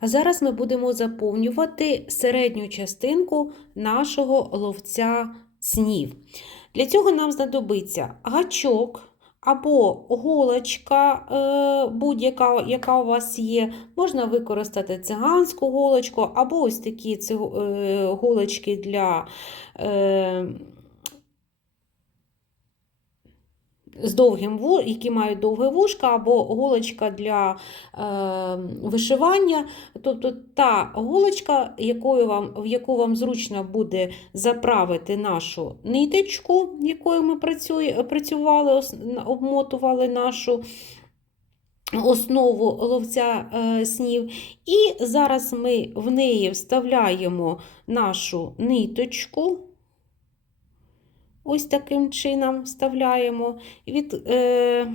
А зараз ми будемо заповнювати середню частинку нашого ловця снів. Для цього нам знадобиться гачок або голочка, е, будь-яка, яка у вас є. Можна використати циганську голочку, або ось такі е, голочки для. е, з довгим ву- які мають довге вушка, або голочка для е, вишивання, тобто та голочка, якою вам, в яку вам зручно буде заправити нашу ниточку, якою ми працювали, обмотували нашу основу ловця е, снів. І зараз ми в неї вставляємо нашу ниточку. Ось таким чином вставляємо. Від, е,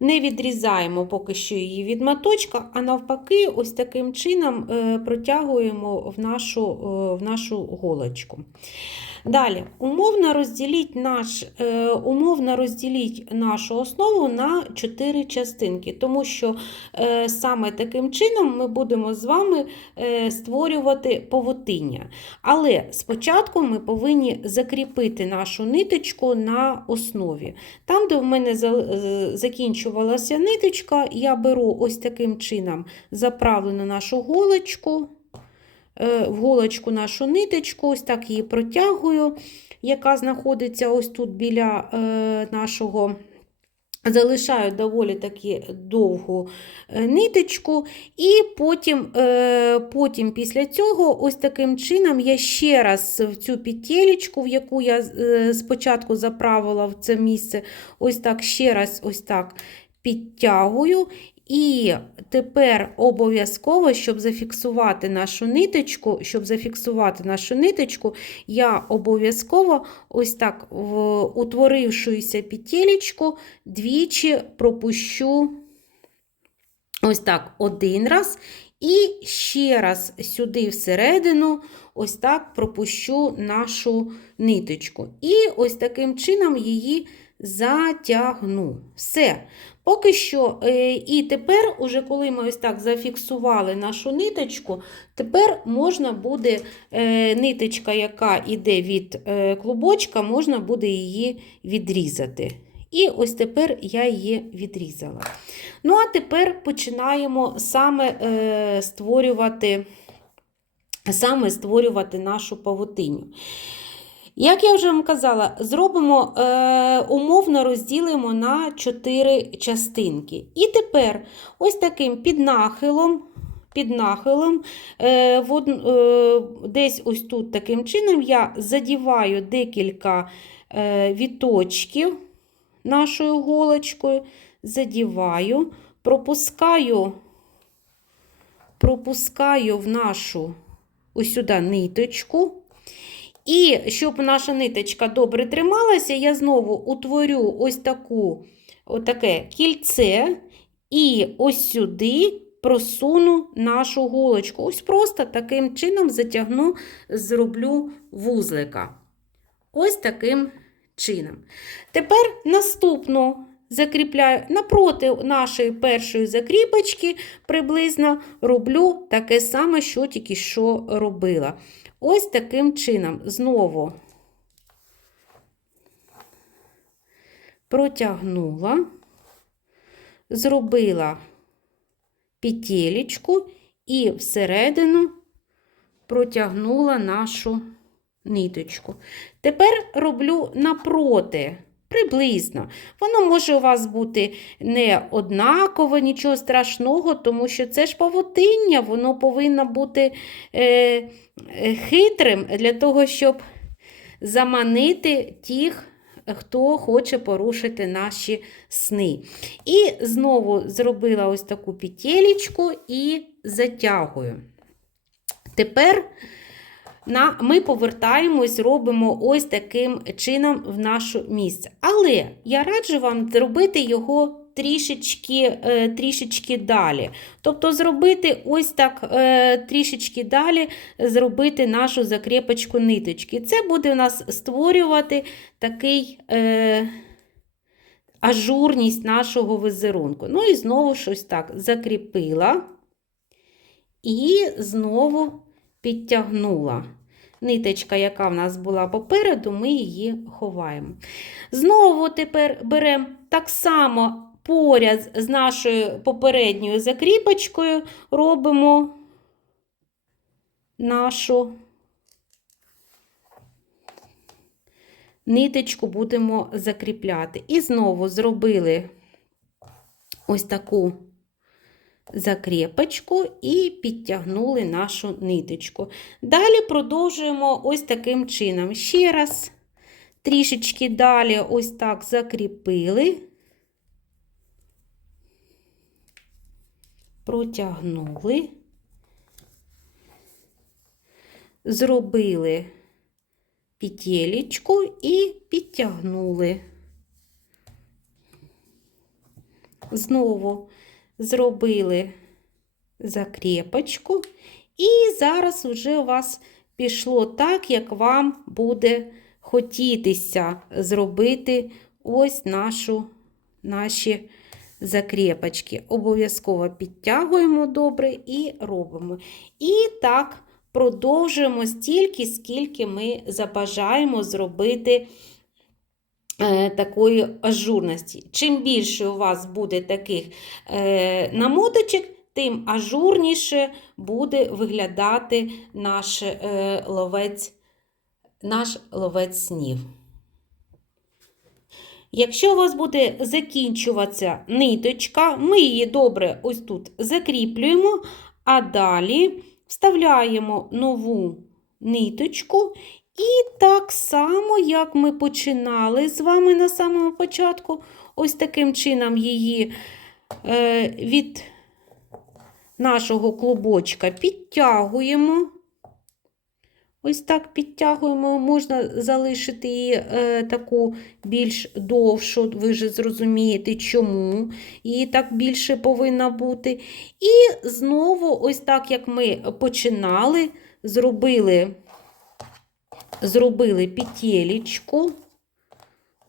не відрізаємо поки що її від маточка, а навпаки, ось таким чином е, протягуємо в нашу, е, в нашу голочку. Далі, умовно розділіть, наш, е, умовно розділіть нашу основу на 4 частинки, тому що е, саме таким чином ми будемо з вами е, створювати павутиння. Але спочатку ми повинні закріпити нашу ниточку на основі. Там, де в мене за- закінчувалася ниточка, я беру ось таким чином заправлену нашу голочку, в голочку нашу ниточку, ось так її протягую, яка знаходиться ось тут біля е, нашого. Залишаю доволі таки довгу е, ниточку, і потім, е, потім після цього, ось таким чином, я ще раз в цю петелечку, в яку я е, спочатку заправила в це місце, ось так ще раз ось так підтягую. І тепер обов'язково, щоб зафіксувати нашу ниточку, щоб зафіксувати нашу ниточку, я обов'язково ось так, в утворившуюся петелечку, двічі пропущу ось так один раз. І ще раз сюди всередину, ось так пропущу нашу ниточку. І ось таким чином її затягну. Все. Поки що, е, і тепер, уже коли ми ось так зафіксували нашу ниточку, тепер можна буде е, ниточка, яка йде від е, клубочка, можна буде її відрізати. І ось тепер я її відрізала. Ну, а тепер починаємо саме створювати, саме створювати нашу павутиню. Як я вже вам казала, зробимо е, умовно розділимо на 4 частинки. І тепер ось таким піднахилом, під нахилом, е, е, десь ось тут таким чином я задіваю декілька е, віточків нашою голочкою, задіваю, пропускаю, пропускаю в нашу ось сюди ниточку. І щоб наша ниточка добре трималася, я знову утворю ось таку, отаке кільце, і ось сюди просуну нашу голочку. Ось просто таким чином затягну, зроблю вузлика. Ось таким чином. Тепер наступну закріпляю напроти нашої першої закріпочки, приблизно роблю таке саме, що тільки що робила. Ось таким чином знову протягнула, зробила петелечку і всередину протягнула нашу ниточку. Тепер роблю напроти. Приблизно. Воно може у вас бути не однаково, нічого страшного, тому що це ж павутиння, воно повинно бути е, е, хитрим для того, щоб заманити тих, хто хоче порушити наші сни. І знову зробила ось таку петелечку і затягую. Тепер на, ми повертаємось, робимо ось таким чином в наше місце. Але я раджу вам зробити його трішечки е, трішечки далі. Тобто зробити ось так е, трішечки далі, зробити нашу закріпочку ниточки. Це буде у нас створювати такий е, ажурність нашого візерунку. Ну і знову щось так закріпила. і знову підтягнула. Ниточка, яка в нас була попереду, ми її ховаємо. Знову тепер беремо так само поряд з нашою попередньою закріпочкою, робимо нашу ниточку будемо закріпляти. І знову зробили ось таку закріпочку і підтягнули нашу ниточку. Далі продовжуємо ось таким чином. Ще раз, трішечки далі ось так закріпили, протягнули, зробили петелечку і підтягнули. Знову зробили закріпочку, і зараз вже у вас пішло так, як вам буде хотітися зробити ось нашу, наші закріпочки. Обов'язково підтягуємо добре і робимо. І так продовжуємо стільки, скільки ми забажаємо зробити такої ажурності. Чим більше у вас буде таких е, намоточок, тим ажурніше буде виглядати наш е, ловець, наш ловець снів. Якщо у вас буде закінчуватися ниточка, ми її добре ось тут закріплюємо, а далі вставляємо нову ниточку. І так само, як ми починали з вами на самому початку, ось таким чином її е, від нашого клубочка підтягуємо. Ось так підтягуємо, можна залишити її е, таку більш довшу, ви вже зрозумієте, чому її так більше повинна бути. І знову, ось так, як ми починали, зробили, зробили петелечку,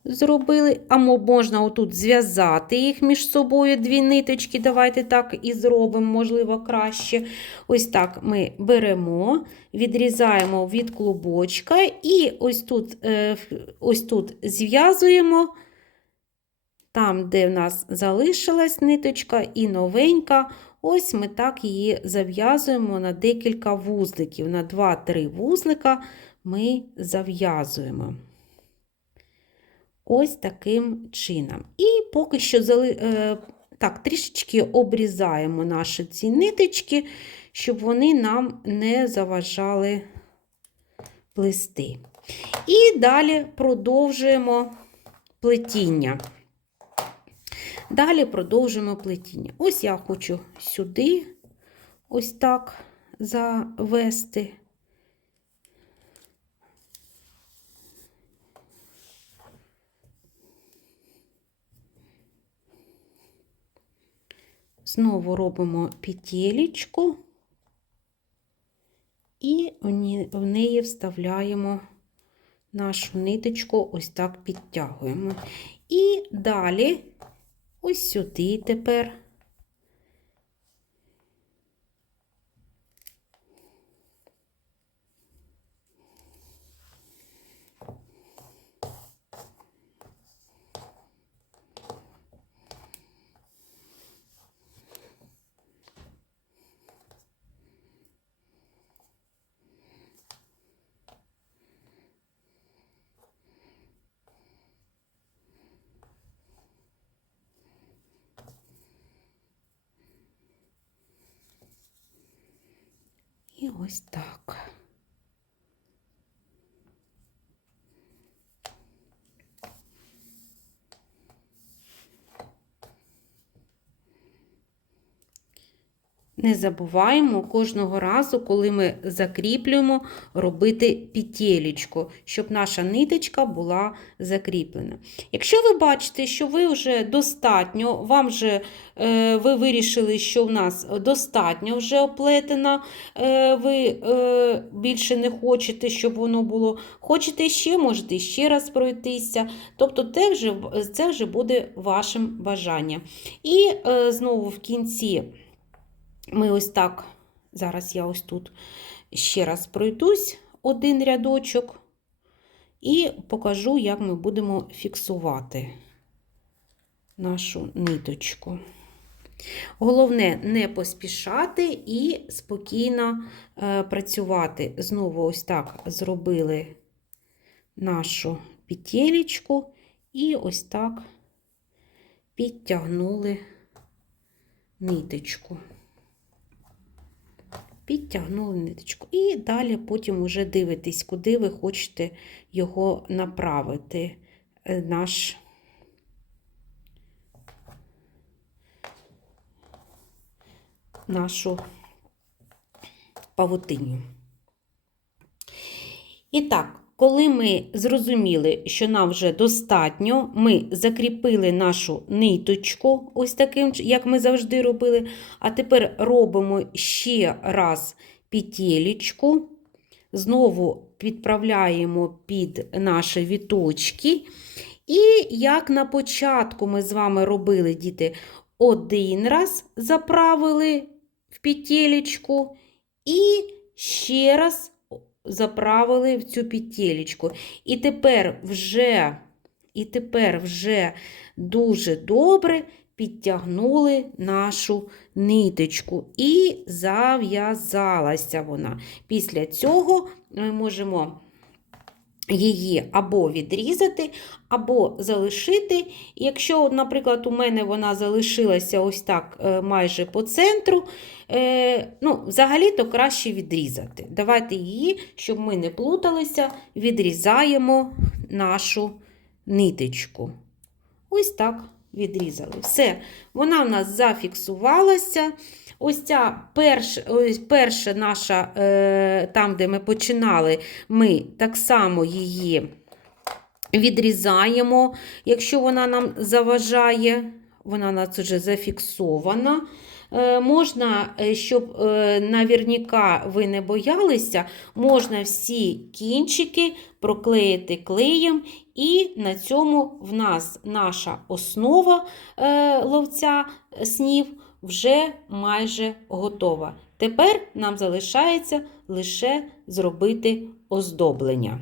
зробили, а можна отут зв'язати їх між собою, дві ниточки. Давайте так і зробимо, можливо, краще. Ось так ми беремо, відрізаємо від клубочка і ось тут, е, ось тут зв'язуємо. Там, де в нас залишилась ниточка, і новенька, ось ми так її зав'язуємо на декілька вузликів. На 2-3 вузлика ми зав'язуємо. Ось таким чином. І поки що е, так, трішечки обрізаємо наші ці ниточки, щоб вони нам не заважали плести. І далі продовжуємо плетіння. Далі продовжуємо плетіння. Ось я хочу сюди ось так завести. Знову робимо петелечку і в неї вставляємо нашу ниточку, ось так підтягуємо. І далі ось сюди тепер. І ось так. Не забуваємо кожного разу, коли ми закріплюємо, робити петелечку, щоб наша ниточка була закріплена. Якщо ви бачите, що ви вже достатньо, вам вже е, ви вирішили, що в нас достатньо вже оплетено, е, ви е, більше не хочете, щоб воно було. Хочете ще, можете ще раз пройтися. Тобто це вже, це вже буде вашим бажанням. І е, знову в кінці. Ми ось так Зараз я ось тут ще раз пройдусь один рядочок і покажу, як ми будемо фіксувати нашу ниточку. Головне не поспішати і спокійно е, працювати. Знову ось так зробили нашу петелечку і ось так підтягнули ниточку. Підтягнули ниточку. І далі потім вже дивитесь, куди ви хочете його направити. е, Наш нашу павутиню. І так, коли ми зрозуміли, що нам вже достатньо, ми закріпили нашу ниточку, ось таким, як ми завжди робили. А тепер робимо ще раз петелечку, знову підправляємо під наші віточки. І як на початку ми з вами робили, діти, один раз заправили в петелечку і ще раз заправили в цю петелечку. І тепер вже, і тепер вже дуже добре підтягнули нашу ниточку і зав'язалася вона. Після цього ми можемо її або відрізати, або залишити. Якщо, наприклад, у мене вона залишилася ось так е, майже по центру, е, ну, взагалі-то краще відрізати. Давайте її, щоб ми не плуталися, відрізаємо нашу ниточку. Ось так відрізали. Все, вона в нас зафіксувалася. Ось ця перш, ось перша наша, е, там, де ми починали, ми так само її відрізаємо. Якщо вона нам заважає, вона у нас вже зафіксована. Е, можна, е, щоб е, наверняка ви не боялися, можна всі кінчики проклеїти клеєм, і на цьому в нас наша основа ловця снів вже майже готова. Тепер нам залишається лише зробити оздоблення.